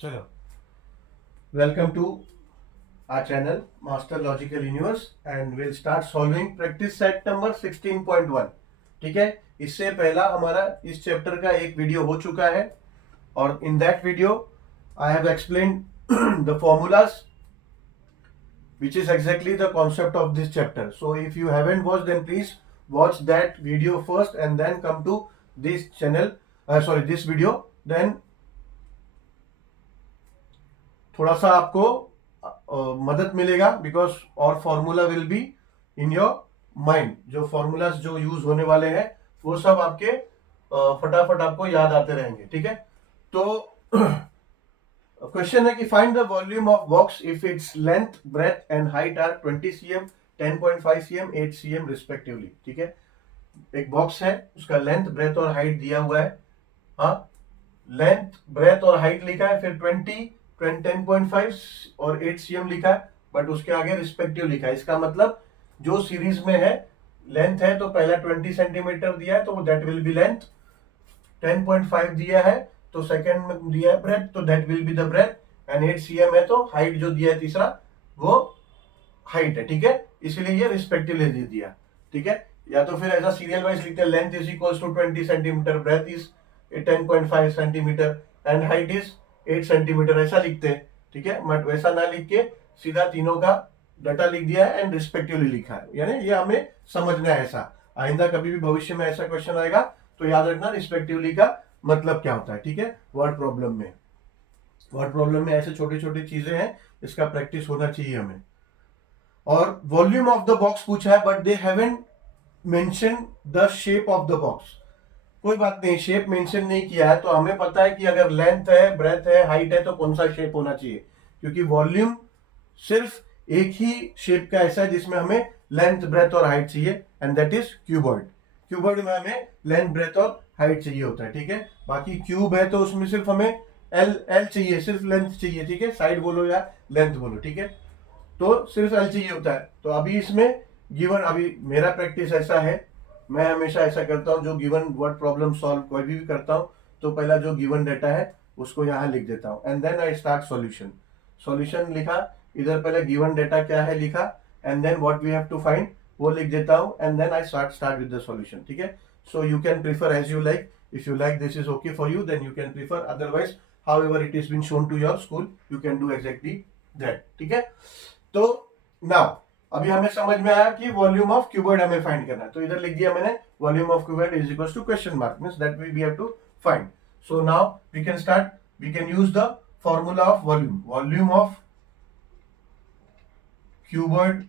चलो, welcome to our channel Master Logical Universe and we'll start solving practice set number 16.1. ठीक है, इससे पहला हमारा इस चैप्टर का एक वीडियो हो चुका है और in that video I have explained the formulas which is exactly the concept of this chapter. So if you haven't watched, then please watch that video first and then come to this channel, this video. Then थोड़ा सा आपको मदद मिलेगा because और formula will be in your mind. जो formulas जो use होने वाले हैं वो सब आपके फटाफट आपको याद आते रहेंगे. ठीक है, तो क्वेश्चन है कि find the volume of box if its length breadth and height are 20 cm, 10.5 cm, 8 cm respectively. ठीक है, एक बॉक्स है, उसका लेंथ ब्रेथ और हाइट दिया हुआ है. हाँ, लेंथ ब्रेथ और हाइट लिखा है, फिर 10.5 और 8 cm लिखा है, बट उसके आगे रिस्पेक्टिव लिखा है. इसका मतलब जो सीरीज में है, लेंथ है तो पहला 20 सेंटीमीटर दिया है तो दैट विल बी लेंथ. 10.5 दिया है तो सेकंड में दिया है ब्रेथ तो that will be the breadth. And 8 cm है तो हाइट जो दिया है तीसरा वो हाइट है. ठीक है, इसीलिए ये रिस्पेक्टिवली दे दिया. ठीक है, या तो फिर ऐसा सीरियल वाइज लिखते हैं, length is equal to 20 centimetre, breadth is 10.5 centimetre and height is 8 centimetre, ऐसा लिखते हैं. ठीक है, बट वैसा ना लिख के सीधा तीनों का डाटा लिख दिया है एंड रिस्पेक्टिवली लिखा है. यानी ये हमें समझना है. ऐसा आइंदा कभी भी भविष्य में ऐसा क्वेश्चन आएगा तो याद रखना रिस्पेक्टिवली का मतलब क्या होता है. ठीक है, वर्ड प्रॉब्लम में ऐसे छोटी छोटी चीजें हैं, इसका प्रैक्टिस होना चाहिए हमें. और वॉल्यूम ऑफ द बॉक्स पूछा है but they haven't mention the shape of the box. कोई बात नहीं, शेप मेंशन नहीं किया है तो हमें पता है कि अगर लेंथ है, ब्रेथ है, हाइट है तो कौन सा शेप होना चाहिए, क्योंकि वॉल्यूम सिर्फ एक ही शेप का ऐसा है जिसमें हमें लेंथ, ब्रेथ और हाइट चाहिए and that is cuboid. Cuboid में हमें लेंथ, ब्रेथ और हाइट चाहिए होता है. ठीक है, बाकी क्यूब है तो उसमें सिर्फ हमें एल चाहिए, सिर्फ लेंथ चाहिए. ठीक है, साइड बोलो या लेंथ बोलो. ठीक है, तो सिर्फ एल चाहिए होता है. तो अभी इसमें गिवन, अभी मेरा प्रैक्टिस ऐसा है, मैं हमेशा ऐसा करता हूं, जो गिवन वर्ड प्रॉब्लम सॉल्व कोई भी करता हूं तो पहला जो गिवन डेटा है उसको यहां लिख देता हूं and then I start solution. Solution लिखा, इधर पहले गिवन डेटा क्या है लिखा and then what we have to find वो लिख देता हूं and then I start with the solution. ठीक है, so you can prefer as you like. If you like this is okay for you then you can prefer, otherwise however it is been shown to your school you can do exactly that. ठीक है, तो now अभी हमें समझ में आया कि volume of cuboid हमें फाइंड करना है, तो इधर लिख दिया मैंने volume of cuboid is equal to question mark, means that we have to find. So now we can start, we can use the formula of volume. Volume of cuboid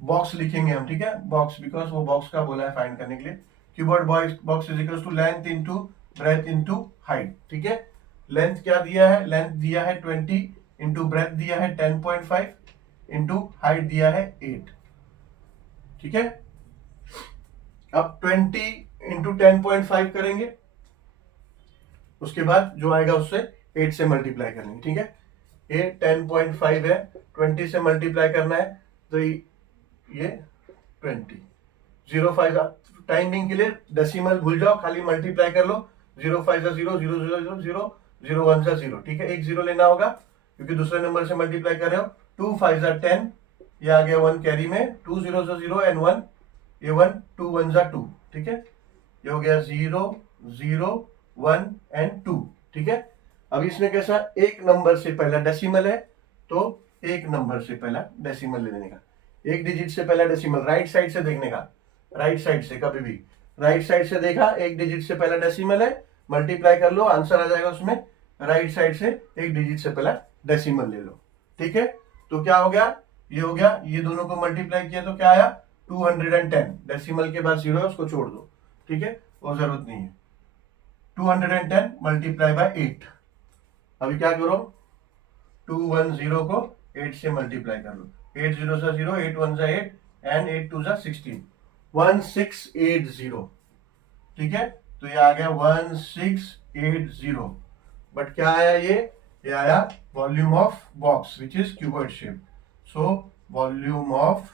box लिखेंगे हम. ठीक है, बॉक्स, बिकॉज वो box का बोला है find करने के लिए. Cuboid box is equal to length into breadth into height. ठीक है, लेंथ क्या दिया है, लेंथ दिया है 20, इंटू ब्रेथ दिया है 10.5, इंटू हाइट दिया है 8. ठीक है, अब 20 इंटू 10.5 करेंगे, उसके बाद जो आएगा उससे 8 से मल्टीप्लाई करेंगे. ठीक है, ये 10.5 है, 20 से मल्टीप्लाई करना है तो ये 20. 05 टाइमिंग के लिए डेसिमल भूल जाओ, खाली मल्टीप्लाई कर लो. 05 0, 0 0 0 0, 0 1 0. ठीक है, एक जीरो लेना होगा क्योंकि दूसरे नंबर से मल्टीप्लाई कर रहे हो. 2 5 10, ये आ गया 1 कैरी में. 2 0 0 एंड 1, ये 1, 2 1 2. ठीक है, ये हो गया 0 0 1 एंड 2. ठीक है, अब इसमें कैसा, एक नंबर से पहला डेसिमल है तो एक नंबर से पहला डेसिमल लेने का, एक डिजिट से पहला डेसिमल, राइट साइड से देखने का. राइट साइड से कभी भी राइट साइड से देखा, एक डिजिट से पहला डेसिमल है, मल्टीप्लाई कर लो, आंसर आ जाएगा उसमें. राइट साइड से एक डिजिट से पहला डेसिमल ले लो. ठीक है, तो क्या हो गया, ये हो गया, ये दोनों को मल्टीप्लाई किया तो क्या आया 210. डेसिमल के बाद जीरो है उसको छोड़ दो. ठीक है, वो जरूरत नहीं है. 210 मल्टीप्लाई बाय 8. अभी क्या करो, 210 को 8 से मल्टीप्लाई कर लो. 8 0 से 0, 8 1 8 एंड 8 2 16, 1680. ठीक है, तो ये आ गया 1680. बट क्या आया, ये आया volume of box which is cuboid shape. So volume of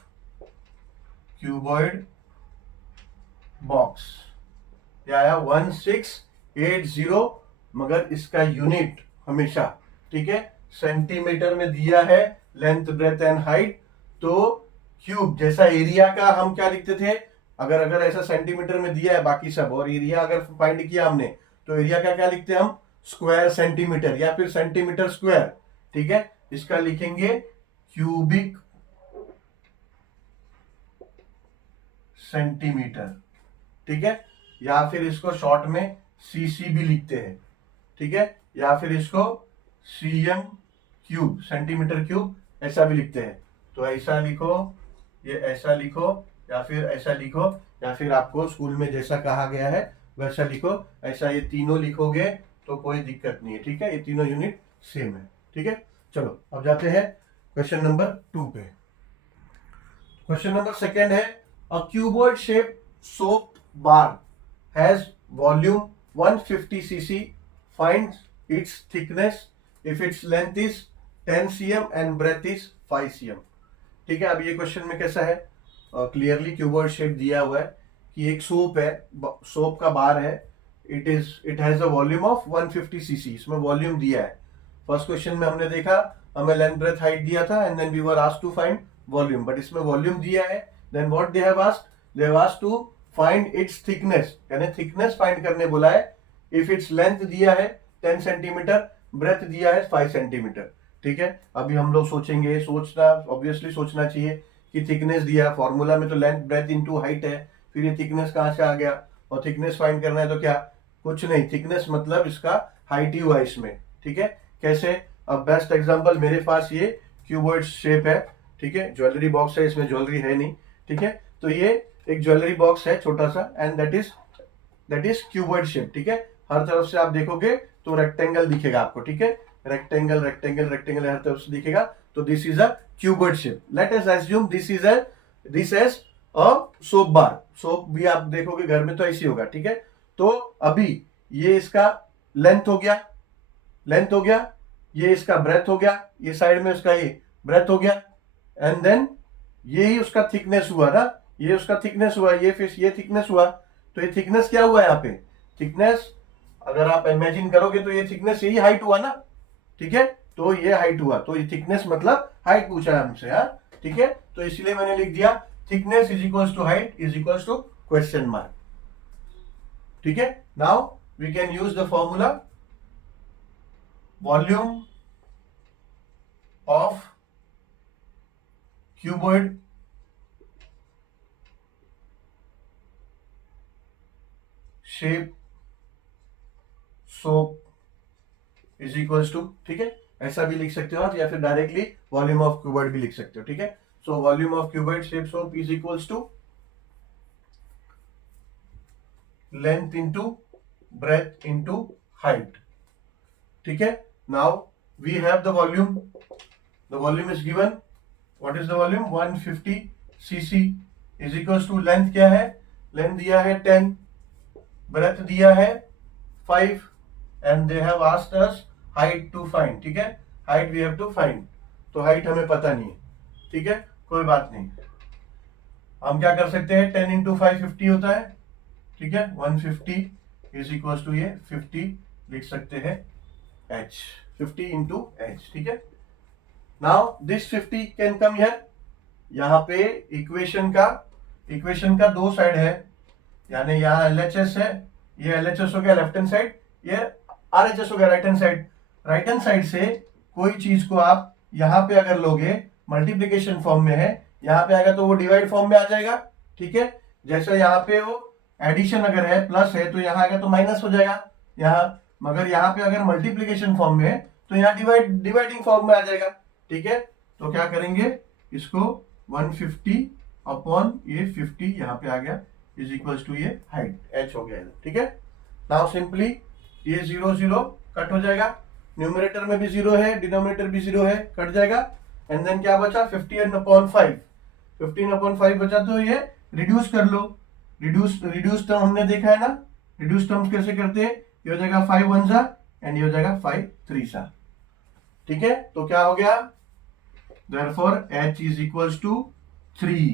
cuboid box, ये आया 1680 मगर इसका यूनिट हमेशा, ठीक है, सेंटीमीटर में दिया है लेंथ ब्रेथ एंड हाइट, तो क्यूब जैसा एरिया का हम क्या लिखते थे, अगर अगर ऐसा सेंटीमीटर में दिया है बाकी सब, और एरिया अगर फाइंड किया हमने, तो एरिया का क्या लिखते हैं हम, स्क्वायर सेंटीमीटर या फिर सेंटीमीटर स्क्वायर, ठीक है। इसका लिखेंगे क्यूबिक सेंटीमीटर, ठीक है, या फिर इसको शॉर्ट में सीसी भी लिखते हैं, ठीक है, या फिर इसको सीएम क्यूब, सेंटीमीटर क्यूब ऐसा भी लिखते हैं। तो ऐसा लिखो, ये ऐसा लिखो, या फिर ऐसा लिखो, या फिर आपको स्कूल में जैसा कहा गया है वैसा लिखो। ऐसा ये तीनों लिखोगे तो कोई दिक्कत नहीं है, ठीक है, ये तीनों यूनिट सेम है, ठीक है। चलो अब जाते हैं क्वेश्चन नंबर 2 पे। क्वेश्चन नंबर सेकेंड है, a cuboid shape soap bar has volume 150 cc, find its thickness if its length is 10 cm and breadth is 5 cm। ठीक है, अब ये क्वेश्चन में कैसा है, क्लियरली क्यूबॉइड शेप दिया हुआ है कि एक सोप है, सोप का बार है, it has a volume of 150 cc, इसमें वॉल्यूम दिया है। फर्स्ट क्वेश्चन में हमने देखा हमें लेंथ ब्रेथ हाइट दिया था and then we were asked to find volume, but इसमें वॉल्यूम दिया है। Then what they have asked, they have asked to find its thickness, यानी थिकनेस फाइंड करने बोला है। इफ इट्स लेंथ दिया है 10 सेंटीमीटर, ब्रेथ दिया है 5 सेंटीमीटर, ठीक है। अभी हम लोग सोचेंगे, सोचना ऑब्वियसली सोचना चाहिए कि थिकनेस दिया, फॉर्मूला में तो लेंथ ब्रेथ इनटू हाइट है, फिर ये थिकनेस कहां से आ गया, और थिकनेस फाइंड करना है तो क्या, कुछ नहीं, थिकनेस मतलब इसका हाइट ही हुआ इसमें, ठीक है। कैसे, अब बेस्ट एग्जांपल मेरे पास ये क्यूबॉइड शेप है, ठीक है, ज्वेलरी बॉक्स है, इसमें ज्वेलरी है नहीं, ठीक है, तो ये एक ज्वेलरी बॉक्स है छोटा सा, and that is cuboid shape, ठीक है। हर तरफ से आप देखोगे तो रेक्टेंगल दिखेगा आपको, ठीक है, रेक्टेंगल रेक्टेंगल रेक्टेंगल हर तरफ से दिखेगा, तो this is a cuboid shape. Let us assume this is a soap bar, soap भी आप देखोगे घर में तो ऐसी होगा, ठीक है। तो अभी ये इसका लेंथ हो गया, लेंथ हो गया, ये इसका ब्रेथ हो गया, ये साइड में उसका ये ब्रेथ हो गया, एंड देन ये ही उसका थिकनेस हुआ ना, ये उसका थिकनेस हुआ, ये फिर ये थिकनेस हुआ, तो ये थिकनेस क्या हुआ यहाँ पे, थिकनेस अगर आप इमेजिन करोगे तो ये थिकनेस यही हाइट हुआ ना, ठीक है, तो ये हाइट हुआ, तो ये थिकनेस मतलब हाइट पूछा है हमसे, हाँ, ठीक है, तो इसलिए मैंने लिख दिया thickness is equals to height is equals to question mark, ठीक है। Now we can use the formula, volume of cuboid shape soap is equals to, ठीक है, ऐसा भी लिख सकते हो आप, या फिर डायरेक्टली वॉल्यूम ऑफ क्यूबॉइड भी लिख सकते हो, ठीक है। So volume of cuboid shape soap is equals to length into breadth into height, ठीक है। Now we have the volume is given, what is the volume, 150 cc is equals to length क्या है, लेंथ दिया है 10, breath दिया है 5, and they have asked us height to find, ठीक है, height we have to find, तो height हमें पता नहीं है, ठीक है, कोई बात नहीं। हम क्या कर सकते हैं, 10 इंटू 5 50 होता है, ठीक है, 150 इज इक्वल टू ये 50 लिख सकते हैं h, 50 इंटू h, ठीक है। Now this 50 can come here, यहाँ पे इक्वेशन का दो साइड है, यानी यहाँ LHS है, ये LHS हो गया लेफ्ट हैंड साइड, ये RHS हो गया right hand side. Right hand side से कोई चीज को आप यहाँ पे अगर लोगे, मल्टीप्लीकेशन फॉर्म में है, यहाँ पे आएगा तो वो डिवाइड फॉर्म में आ जाएगा, ठीक है। जैसे यहाँ पे वो एडिशन अगर है, प्लस है, तो यहाँ आएगा तो माइनस हो जाएगा यहाँ, मगर यहाँ पे अगर मल्टीप्लीकेशन फॉर्म में है तो यहाँ डिवाइडिंग फॉर्म में आ जाएगा, ठीक है। तो क्या करेंगे, इसको 150 अपॉन ये 50 यहाँ पे आ गया इज इक्वल्स टू ये हाइट h हो गया, ठीक है। नाउ सिंपली ये 0 0 कट हो जाएगा, न्यूमरेटर में भी 0 है, डिनोमिनेटर भी 0 है, कट जाएगा, एंड देन क्या बचा 15 अपॉन 5, 15 अपॉन 5 बचा, तो ये रिड्यूस कर लो, रिड्यूस टर्म हमने देखा है ना, रिड्यूस टर्म्स कैसे करते हैं, ये हो जाएगा 5 1 सा एंड ये हो जाएगा 5 3 सा, ठीक है। तो क्या हो गया, therefore h is equals to 3,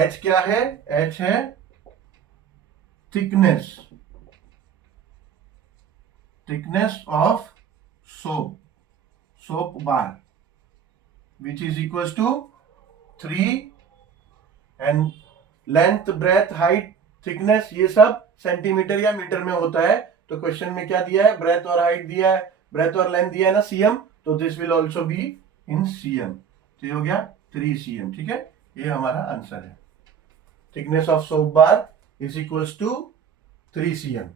h क्या है, h है thickness, thickness of soap bar which is equals to 3 and length breadth height thickness ये सब सेंटीमीटर या मीटर में होता है। तो क्वेश्चन में क्या दिया है, ब्रेथ और हाइट दिया है, ब्रेथ और लेंथ दिया है ना सीएम, तो this will also be in CM. तो ये हो गया 3 cm। ठीक है, ये हमारा आंसर है। Thickness of soap bar is equals to 3 cm।